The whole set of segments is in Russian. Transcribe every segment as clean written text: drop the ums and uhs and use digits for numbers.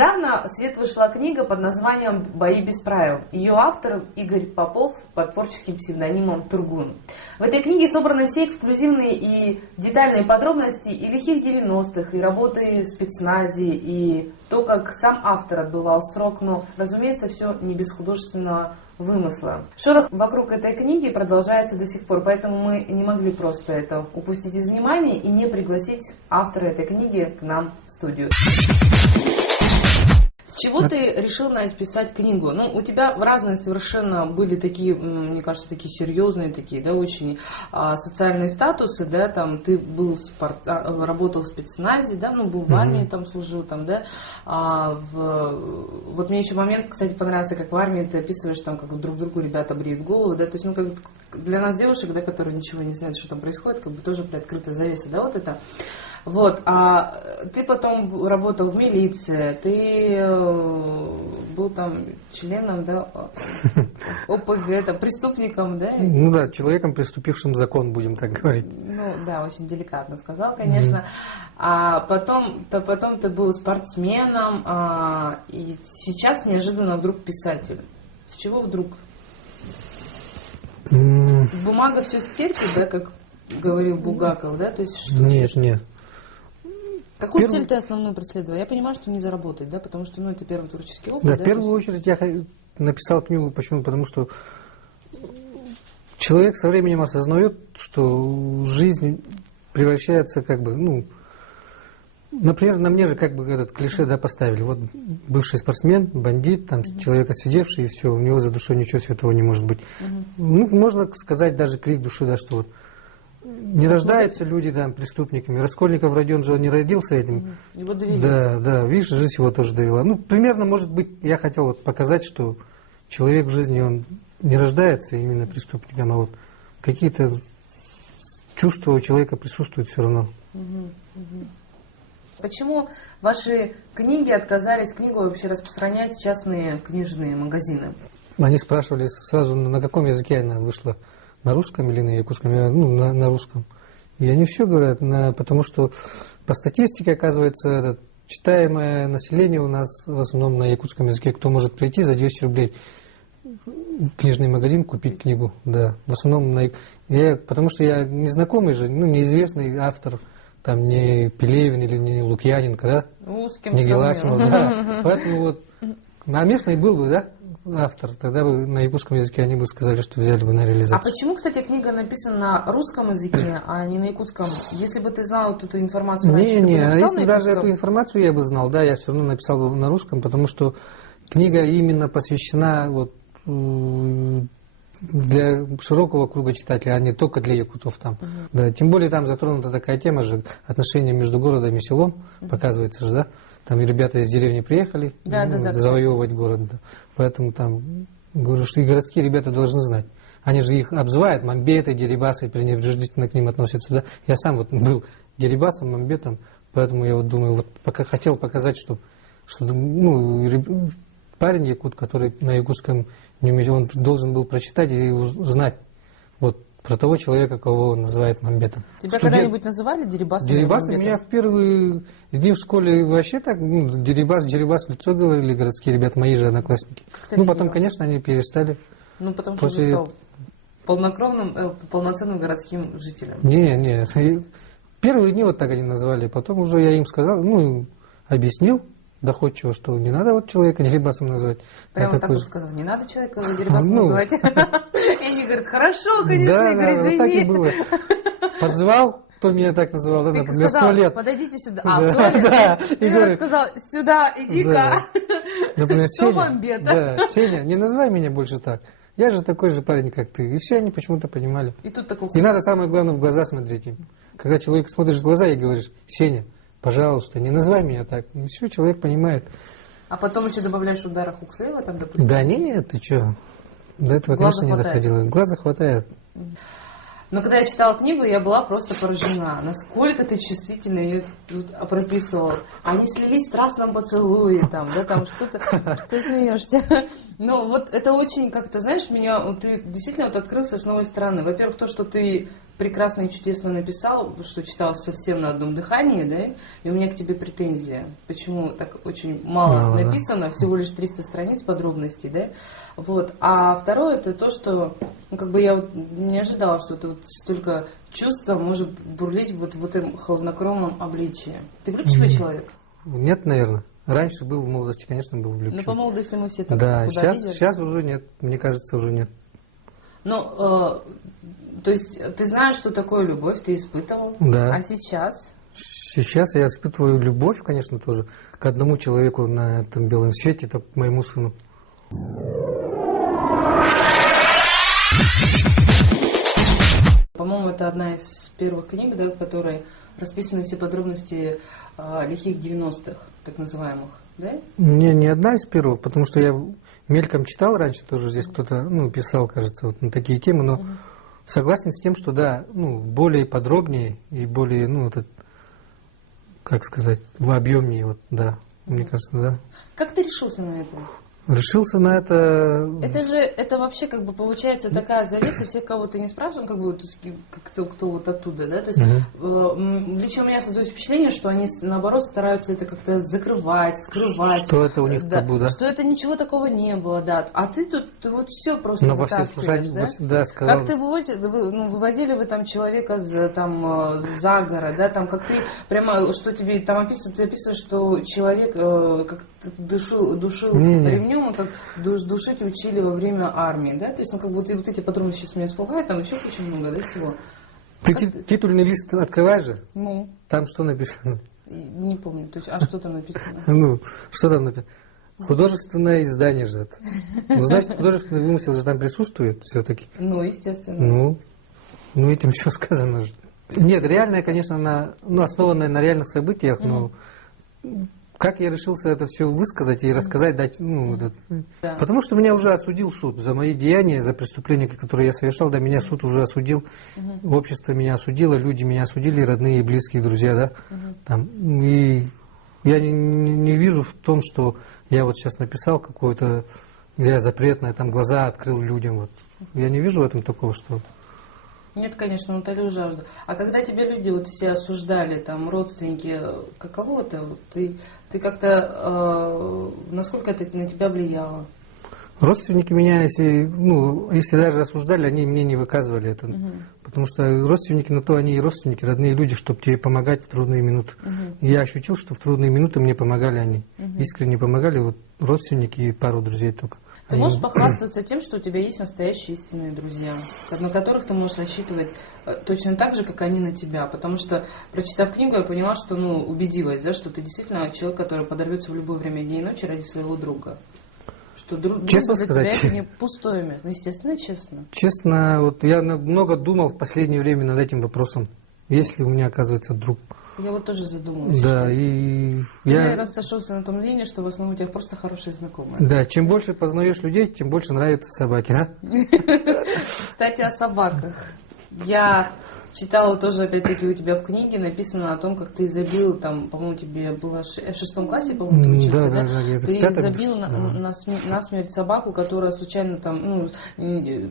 Недавно в свет вышла книга под названием «Бои без правил». Ее автор Игорь Попов под творческим псевдонимом Тургун. В этой книге собраны все эксклюзивные и детальные подробности и лихих 90-х, и работы в спецназе, и то, как сам автор отбывал срок, но, разумеется, все не без художественного вымысла. Шорох вокруг этой книги продолжается до сих пор, поэтому мы не могли просто это упустить из внимания и не пригласить автора этой книги к нам в студию. С чего ты решил написать книгу? Ну, у тебя разные совершенно были такие, мне кажется, такие серьезные, такие, да, очень социальные статусы, да, там ты был работал в спецназе, да, ну, был в армии, там служил, там, да. Вот мне еще момент, кстати, понравился, как в армии ты описываешь, там, как друг другу ребята бреют голову, да, то есть, ну, как для нас девушек, да, которые ничего не знают, что там происходит, как бы тоже приоткрытая завеса, да, вот это. Вот, а ты потом работал в милиции, ты был там членом, да, ОПГ, там, преступником, да? Ну да, человеком, приступившим закон, будем так говорить. Ну да, очень деликатно сказал, конечно. А потом ты был спортсменом, и сейчас неожиданно вдруг писатель. С чего вдруг? Бумага все стерпит, да, как говорил Булгаков, да? То есть что? Нет. Какую цель ты основную преследовал? Я понимаю, что не заработать, да, потому что, ну, это первый творческий опыт. Да, в первую очередь я написал книгу, почему? Потому что человек со временем осознает, что жизнь превращается как бы, ну, например, на мне же как бы этот клише, да, поставили. Вот бывший спортсмен, бандит, там, человек отсидевший, и все, у него за душой ничего святого не может быть. Ну, можно сказать даже крик души, да, что вот не рождаются люди, да, преступниками. Раскольников Родион же он не родился этим. Его довели. Да, видишь, жизнь его тоже довела. Ну, примерно, может быть, я хотел вот показать, что человек в жизни, он не рождается именно преступником, а вот какие-то чувства у человека присутствуют все равно. Почему ваши книги отказались книгу вообще распространять частные книжные магазины? Они спрашивали сразу, на каком языке она вышла. На русском или на якутском? Ну, на русском. И они все говорят, потому что по статистике, оказывается, читаемое население у нас в основном на якутском языке. Кто может прийти за 200 рублей в книжный магазин купить книгу? Да, в основном потому что я незнакомый же, ну, неизвестный автор, там не Пелевин или не Лукьяненко, да? Не Геласимов, да. Поэтому вот, а местный был бы, да, автор, тогда бы на якутском языке они бы сказали, что взяли бы на реализацию. А почему, кстати, книга написана на русском языке, а не на якутском? Если бы ты знал эту информацию раньше, ты бы написал если на якутском? даже эту информацию я бы знал, да, я все равно написал бы на русском, потому что книга именно посвящена вот для широкого круга читателей, а не только для якутов там. Да, тем более там затронута такая тема же, отношения между городом и селом, показывается же, да? Там и ребята из деревни приехали завоевывать город. Да. Поэтому там, говорю, что и городские ребята должны знать. Они же их обзывают мамбеты, дерибасы, пренебрежительно к ним относятся. Да? Я сам вот был дерибасом, мамбетом, поэтому я вот думаю, вот пока хотел показать, что ну, парень якут, который на якутском не умеет, он должен был прочитать и узнать вот про того человека, кого он называет мамбетом. Тебя когда-нибудь называли дерибасом? Дерибасом меня в первые дни в школе вообще так, дерибас в лицо говорили городские ребята, мои же одноклассники. Ну, потом, конечно, они перестали. Ну, потому что ты стал полноценным городским жителем. Не. Первые дни вот так они назвали, потом уже я им сказал, ну, объяснил доходчиво, что не надо вот человека дерибасом называть. Прямо так уже сказал, не надо человека дерибасом называть. И они говорят, хорошо, конечно, Игорь, извини. Да, так и было. Подзвал, кто меня так называл, да, например, в туалет. Подойдите сюда. В туалет? Ты сказал, сюда, иди-ка. Например, Сеня, не называй меня больше так. Я же такой же парень, как ты. И все они почему-то понимали. И тут такой. Не надо, самое главное, в глаза смотреть им. Когда человек смотришь в глаза и говоришь, Сеня, пожалуйста, не называй меня так. И все, человек понимает. А потом еще добавляешь удара Хукслеева там, допустим? Да нет, ты что? До этого, конечно, не доходило. Глаза хватает. Но когда я читала книгу, я была просто поражена. Насколько ты чувствительно ее тут прописывал. Они слились в страстном поцелуе, там, да, там что-то. Что смеешься? Ну, вот это очень, как-то, знаешь, ты действительно вот открылся с новой стороны. Во-первых, то, что ты прекрасно и чудесно написал, что читалось совсем на одном дыхании, да, и у меня к тебе претензия. Почему так очень мало написано, всего лишь 300 страниц подробностей, да? Вот. А второе, это то, что, ну, как бы я вот не ожидала, что это вот столько чувства может бурлить вот в этом хладнокровном обличии. Ты влюбчивый человек? Нет, наверное. Раньше был в молодости, конечно, был влюбчив. Ну, по молодости мы все так. Да, сейчас уже нет, мне кажется, уже нет. Ну, то есть ты знаешь, что такое любовь, ты испытывал? Да. А сейчас? Сейчас я испытываю любовь, конечно, тоже к одному человеку на этом белом свете, это к моему сыну. По-моему, это одна из первых книг, да, в которой расписаны все подробности лихих 90-х, так называемых, да? Не одна из первых, потому что я мельком читал раньше, тоже здесь кто-то писал, кажется, вот на такие темы, но согласен с тем, что да, более подробнее и более, как сказать, объемнее, вот, да, мне кажется, да. Как ты решился на это? Решился на это... Это вообще как бы получается такая завеса, все кого ты не спрашиваешь, как бы кто вот оттуда, да, то есть лично у меня создается впечатление, что они наоборот стараются это как-то закрывать, скрывать. Что это у них табу, да? Что это ничего такого не было, да. А ты тут вот все просто вытаскиваешь, да? Сказал. Как ты вывозили вы там человека там за город, да, там как ты прямо, что тебе там описывают, ты описываешь, что человек как душил ремнем, и как душить учили во время армии, да? То есть, как будто вот эти подробности сейчас у меня всплывают, там еще очень много, да, всего. Ты титульный лист открываешь же? Ну. Там что написано? Не помню, то есть, а что там написано? Что там написано? Художественное издание же это. Значит, художественный вымысел же там присутствует все-таки. Естественно. Этим все сказано же. Нет, реальное, конечно, основанное на реальных событиях, но как я решился это все высказать и рассказать, дать, Да. Потому что меня уже осудил суд за мои деяния, за преступления, которые я совершал, да, меня суд уже осудил, общество меня осудило, люди меня осудили, родные, близкие, друзья, да, там, и я не вижу в том, что я вот сейчас написал какое-то, я запретное, там, глаза открыл людям, вот, я не вижу в этом такого, что... Нет, конечно, утолил жажду. А когда тебя люди вот все осуждали, там, родственники, каково это? Ты как-то, насколько это на тебя влияло? Родственники меня, если даже осуждали, они мне не выказывали это. Потому что родственники, на то они и родственники, родные люди, чтобы тебе помогать в трудные минуты. И я ощутил, что в трудные минуты мне помогали они. Искренне помогали вот родственники и пару друзей только. Ты можешь похвастаться тем, что у тебя есть настоящие истинные друзья, на которых ты можешь рассчитывать точно так же, как они на тебя. Потому что, прочитав книгу, я поняла, что, убедилась, да, что ты действительно человек, который подорвется в любое время дня и ночи ради своего друга. Что дружба для тебя это не пустое место. Естественно, честно. Честно, вот я много думал в последнее время над этим вопросом. Есть ли у меня, оказывается, друг? Я вот тоже задумалась. Да, Ты, наверное, сошелся на том мнении, что в основном у тебя просто хорошие знакомые. Да, чем больше познаешь людей, тем больше нравятся собаки, а? Кстати, о собаках. Я читала тоже, опять-таки, у тебя в книге написано о том, как ты забил, там, по-моему, тебе было в 6 классе, по-моему, ты учился, да? Ты забил на смерть собаку, которая случайно там,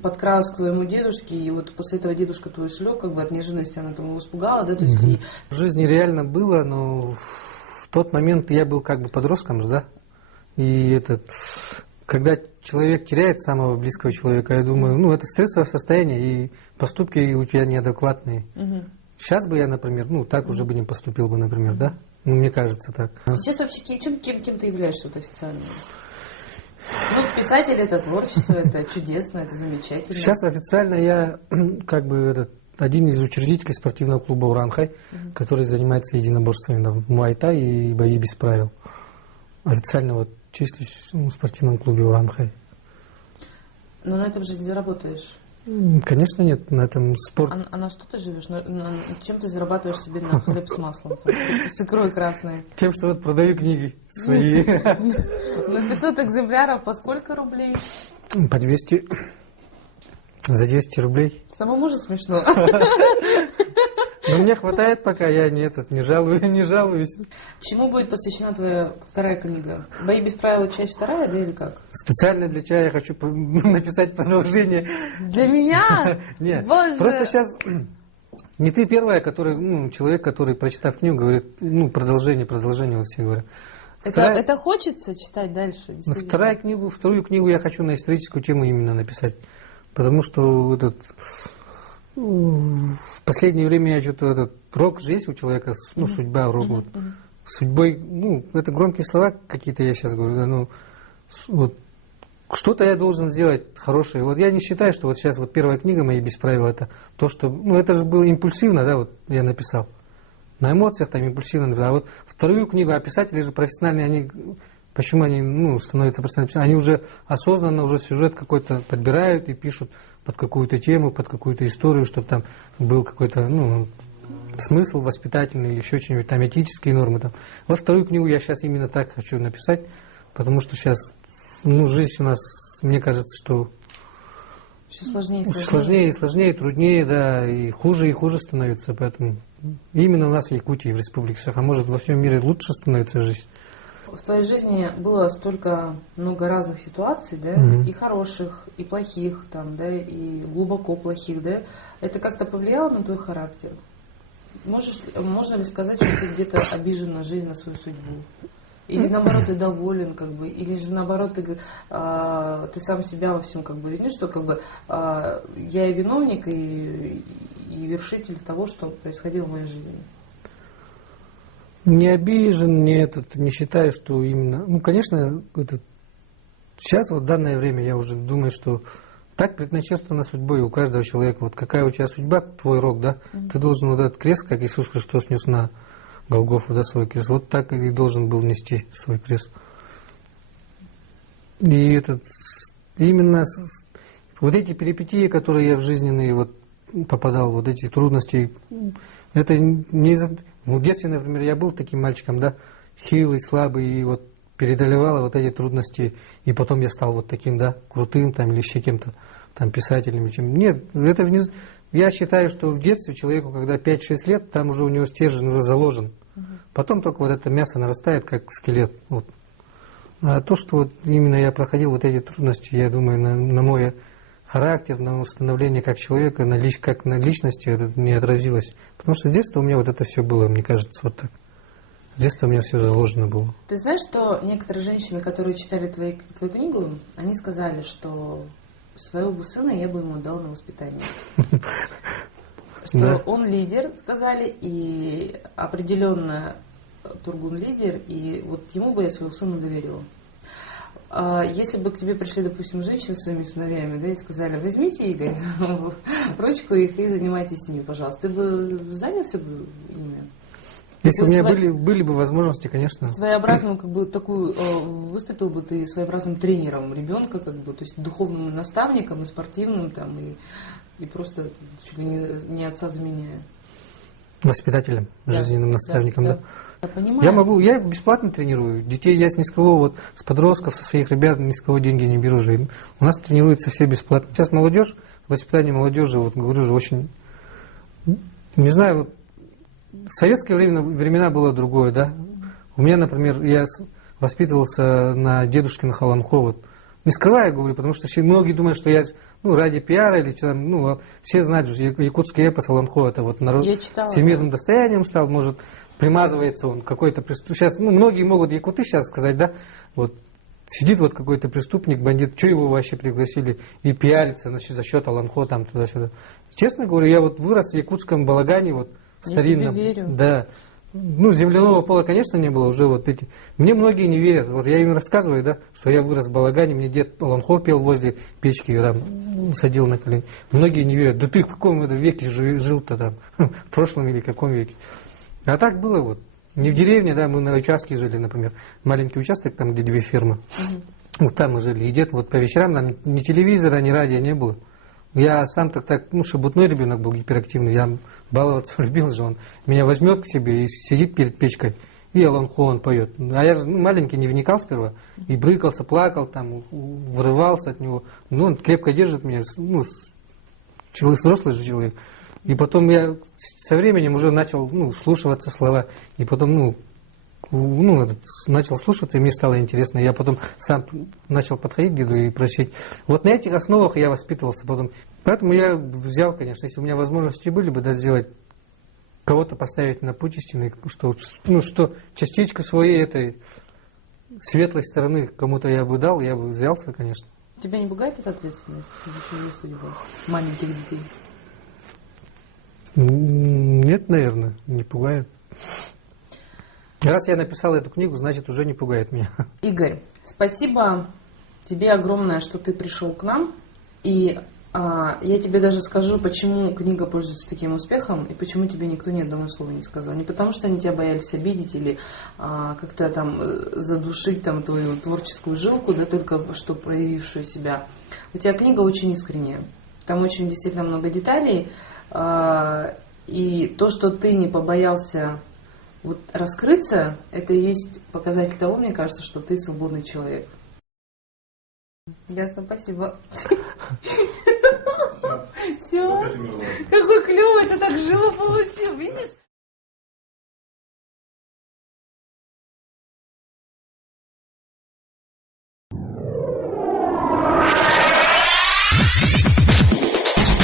подкралась к твоему дедушке, и вот после этого дедушка твой слег, как бы от неожиданности она там его испугала, да? То есть В жизни реально было, но в тот момент я был как бы подростком же, да? И когда человек теряет самого близкого человека, я думаю, это стрессовое состояние, и поступки у тебя неадекватные. Сейчас бы я, например, так уже бы не поступил бы, например, да? Мне кажется так. Сейчас вообще кем ты являешься тут официально? Писатель — это творчество, это чудесно, это замечательно. Сейчас официально я как бы один из учредителей спортивного клуба «Уранхай», который занимается единоборствами в муай-тай и бои без правил. Официально числюсь в спортивном клубе «Уранхай». Но на этом же не заработаешь. Конечно, нет, на этом спорт. А на что ты живешь? Чем ты зарабатываешь себе на хлеб с маслом? С икрой красной? Тем, что продаю книги свои. На 500 экземпляров по сколько рублей? По 200. За 200 рублей. Самому же смешно. Но мне хватает, пока я не жалуюсь. Чему будет посвящена твоя вторая книга? «Бои без правил», часть вторая, да, или как? Специально для тебя я хочу написать продолжение. Для меня? Нет, Боже! просто сейчас Не ты первая, который, человек, который, прочитав книгу, говорит, продолжение, вот все говорят. Это хочется читать дальше? Вторую книгу я хочу на историческую тему именно написать. Потому что в последнее время я что-то рок же есть у человека, судьба, рок. Судьбой, это громкие слова какие-то я сейчас говорю, да, что-то я должен сделать хорошее. Вот я не считаю, что вот сейчас вот первая книга моя «Без правил» это то, что, это же было импульсивно, да, вот я написал. На эмоциях там импульсивно. А вот вторую книгу, а писатели же профессиональные, почему они становятся профессиональными? Они уже осознанно уже сюжет какой-то подбирают и пишут под какую-то тему, под какую-то историю, чтобы там был какой-то смысл воспитательный или еще что-нибудь, там этические нормы. Там. Вот вторую книгу я сейчас именно так хочу написать, потому что сейчас жизнь у нас, мне кажется, что все сложнее и сложнее, труднее, да, и хуже становится. Поэтому именно у нас в Якутии, в Республике Саха, может во всем мире лучше становится жизнь. В твоей жизни было столько много разных ситуаций, да, и хороших, и плохих, там, да, и глубоко плохих, да. Это как-то повлияло на твой характер? Можно ли сказать, что ты где-то обижен на жизнь, на свою судьбу? Или наоборот ты доволен, или же наоборот ты сам себя во всем винишь, что я и виновник, и вершитель того, что происходило в моей жизни? Не обижен, не считаю, что именно. Конечно, сейчас, в данное время, я уже думаю, что так предначертано судьбой у каждого человека. Вот какая у тебя судьба, твой рок, да? Ты должен этот крест, как Иисус Христос нес на Голгофу, да, свой крест. Вот так и должен был нести свой крест. И именно вот эти перипетии, которые я в жизненные попадал, вот эти трудности, это не из-за... В детстве, например, я был таким мальчиком, да, хилый, слабый, и преодолевал вот эти трудности, и потом я стал таким, да, крутым, там, или еще кем-то, там, писателем. Нет, это я считаю, что в детстве человеку, когда 5-6 лет, там уже у него стержень уже заложен. Потом только это мясо нарастает, как скелет. А то, что именно я проходил эти трудности, я думаю, на мой характер, на установление как человека, как на личности, это не отразилось. Потому что с детства у меня это все было, мне кажется, так. С детства у меня все заложено было. Ты знаешь, что некоторые женщины, которые читали твою книгу, они сказали, что своего бы сына я бы ему отдал на воспитание. Что он лидер, сказали, и определенно Тургун лидер, и ему бы я своего сына доверила. Если бы к тебе пришли, допустим, женщины с своими сыновьями, да, и сказали, возьмите, Игорь, ручку их и занимайтесь с ними, пожалуйста, ты бы занялся бы ими? Если у меня были бы возможности, конечно. Своеобразную, выступил бы ты своеобразным тренером ребенка, то есть духовным наставником и спортивным, там, и просто чуть ли не отца заменяя. Воспитателем, жизненным наставником, да. Я понимаю. Я бесплатно тренирую детей, я с с подростков, со своих ребят ни с кого деньги не беру же. У нас тренируются все бесплатно. Сейчас молодежь, воспитание молодежи, говорю же, очень, не знаю, в советское времена было другое, да. У меня, например, я воспитывался на дедушкино Халанхо, не скрывая, говорю, потому что многие думают, что я ради пиара или все знают, что якутский эпос Халанхо это всемирным достоянием стал, может, примазывается он какой-то преступник. Сейчас, многие могут якуты сейчас сказать, да, сидит какой-то преступник, бандит, что его вообще пригласили и пиарится, за счет Аланхо там туда-сюда. Честно говорю, я вырос в якутском балагане, старинном. Я тебе верю. Да. Земляного пола, конечно, не было уже эти. Мне многие не верят. Я им рассказываю, да, что я вырос в балагане, мне дед Аланхо пел возле печки, садил на колени. Многие не верят. Да ты в каком веке жил-то там? В прошлом или каком веке? А так было Не в деревне, да, мы на участке жили, например. Маленький участок, там, где 2 фермы. Там мы жили. И дед по вечерам нам ни телевизора, ни радио не было. Я сам шебутной ребенок был, гиперактивный. Я баловаться любил же. Он меня возьмет к себе и сидит перед печкой. И Аланхо он поет. А я маленький не вникал сперва. И брыкался, плакал, там, вырывался от него. Он крепко держит меня. Взрослый же человек. И потом я со временем уже начал вслушиваться в слова. И потом, начал слушать, и мне стало интересно. Я потом сам начал подходить к деду и просить. Вот на этих основах я воспитывался потом. Поэтому я взял, конечно, если у меня возможности были бы, сделать, кого-то поставить на путь истины, что частичку своей этой светлой стороны кому-то я бы дал, я бы взялся, конечно. Тебя не пугает эта ответственность за чужую судьбу маленьких детей? Нет, наверное, не пугает. Раз я написал эту книгу, значит, уже не пугает меня. Игорь, спасибо тебе огромное, что ты пришел к нам. И я тебе даже скажу, почему книга пользуется таким успехом, и почему тебе никто ни одного слова не сказал. Не потому, что они тебя боялись обидеть или как-то там задушить там твою творческую жилку, да, только что проявившую себя. У тебя книга очень искренняя. Там очень действительно много деталей. И то, что ты не побоялся вот раскрыться, это и есть показатель того, мне кажется, что ты свободный человек. Ясно, спасибо. Все. Какой клевый, это так живо получилось.